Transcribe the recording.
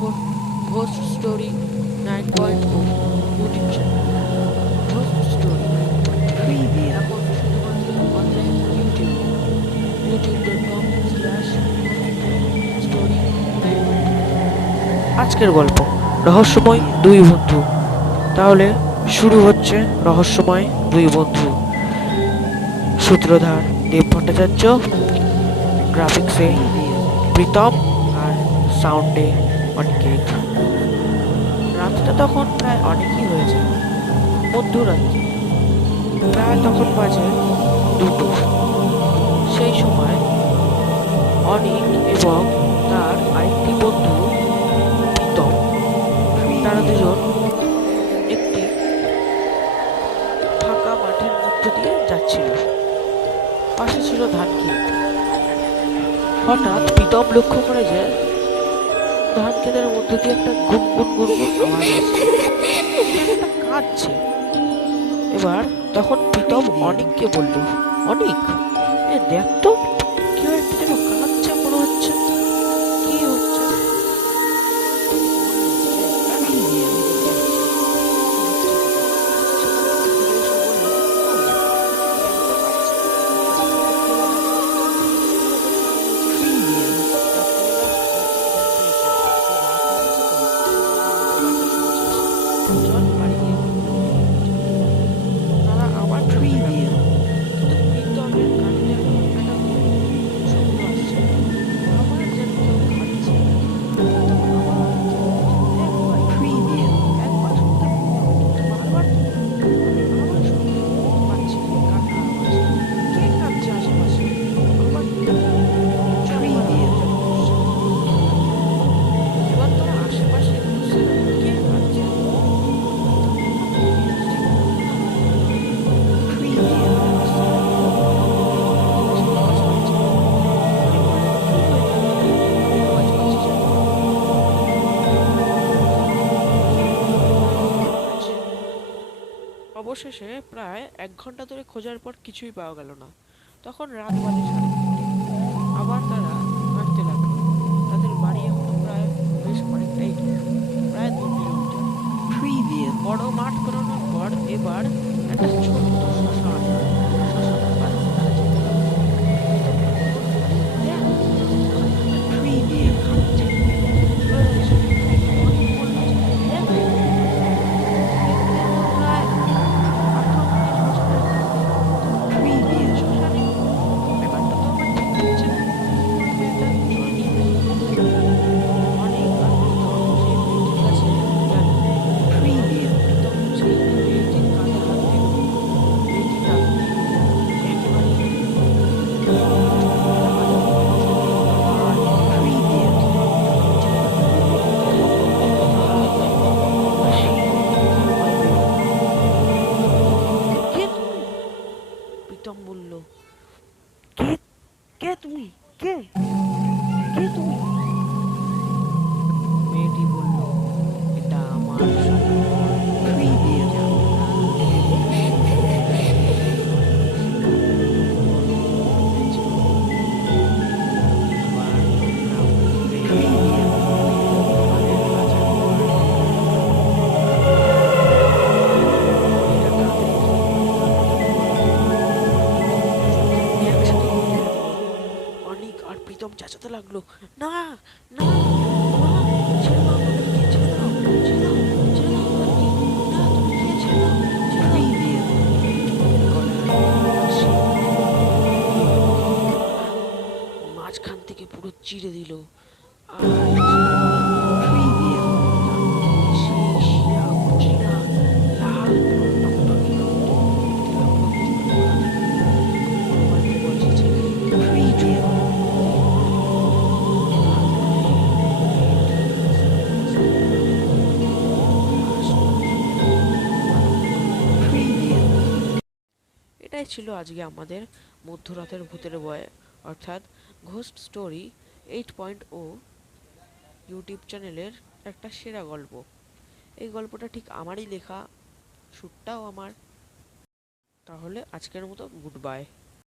Ghost story 9.0 YouTube channel. Ghost story 9.0 এখন শুধুমাত্র online ইউটিউবে youtube.com/story 9.0। আজকের গল্প রহস্যময় দুই বন্ধু। তাহলে শুরু হচ্ছে রহস্যময় দুই বন্ধু। সূত্রধার দেব ভট্টাচার্য, গ্রাফিক্সে প্রীতম আর সাউন্ডে অনিকেত। রাতটা তখন প্রায় অনেকই হয়েছে, মধ্যরাত্রি। প্রায় তখন বাজে 2টো। সেই সময় অনিক এবং তার আরেকটি বন্ধু প্রীতম, তারা দুজন একটি ফাঁকা মাঠের মধ্য দিয়ে যাচ্ছিল। পাশে ছিল ধান ক্ষেত। হঠাৎ প্রীতম লক্ষ্য করে যে ধান ক্ষেতের মধ্য দিয়ে একটা গুনগুন গুনগুন আওয়াজ আসছে, একটা কাঁদছে। এবার তখন প্রীতম অনিককে বলল, অনিক, এ দেখ তো, কেউ একটা যেন কাঁদছে মনে হচ্ছে, কি হচ্ছে? চল বাড়ি গিয়ে তারা আবার চলতে লাগলো। কিন্তু প্রীতমের কানে যেন একটা শব্দ আসছে, আবার যেন কেউ কাঁদছে। প্রীতম আবার একবার শুনতে পেল, কিন্তু বারবার আবার শুনতে পাচ্ছি কান্নার আওয়াজ। কে কাঁদছে আশেপাশে? আবার এবার তোরা আশেপাশে খুঁজতে লাগলো, কে কাঁদছে? অবশেষে প্রায় 1 ঘন্টা ধরে খোঁজার পর কিছুই পাওয়া গেল না। তখন রাত বাজে 3:30। আবার তারা হাঁটতে লাগলো। তাদের বাড়ি এখনো প্রায় বেশ অনেকটাই দূর, প্রায় 2 কিলোমিটার। বড় মাঠ পেরোনোর পর এবার একটা ছোট্ট শ্মশান। শ্মশানের পাশ দিয়ে তারা যেতে লাগলো। দেখ, ওখানে একটা কাঁদছে, শুয়ে রয়েছে। অনেক বললো যে, দেখ, দেখতে তো প্রায় 18-19 বছরের হবে, তবুও শ্মশানে। ব্যাপারটা তো আমার ঠিক লাগছে না। ওই মেয়েটা, চল নিয়ে যাই। অনেক আর প্রীতম সেই মেয়েটির কাছে গেল। প্রীতম সেই মেয়েটির কাঁধে হাত দিল। মেয়েটি তাকে একেবারে কে তুমি? প্রীতম বলল, কে? কে তুমি? কে? কে তুমি? মেয়েটি বলল, এটা আমার শহর। জানো না আবার তোমরা উঠবে তোমাদের বাঁচার পর। মেয়েটা তাড়াতাড়ি একসাথে বলতে লাগলো। অনিক আর প্রীতম চেঁচাতে লাগলো, না, না, না, ছেড়ে দাও আমাদেরকে, ছেড়ে দাও, ছেড়ে দাও, ছেড়ে দাও আমাদেরকে, না, তুমি কে, ছেড়ে দাও, ছেড়ে দাও। মেয়েটির গলায় ফাঁসি মাঝখান থেকে পুরো চিড়ে দিল। আর সেই শিরা উপশিরা লাল, পুরো টকটকে রক্ত পড়তে লাগলো দুজনের গলা থেকে। অল্প বয়সী ছেলে, কিছু এটাই ছিল আজকে আমাদের মধ্যরাতের ভূতের বয়, অর্থাৎ ঘোস্ট স্টোরি 8.0 ইউটিউব চ্যানেলের একটা সেরা গল্প। এই গল্পটা ঠিক আমারই লেখা, শ্যুটটাও আমার। তাহলে আজকের মতো গুড বাই।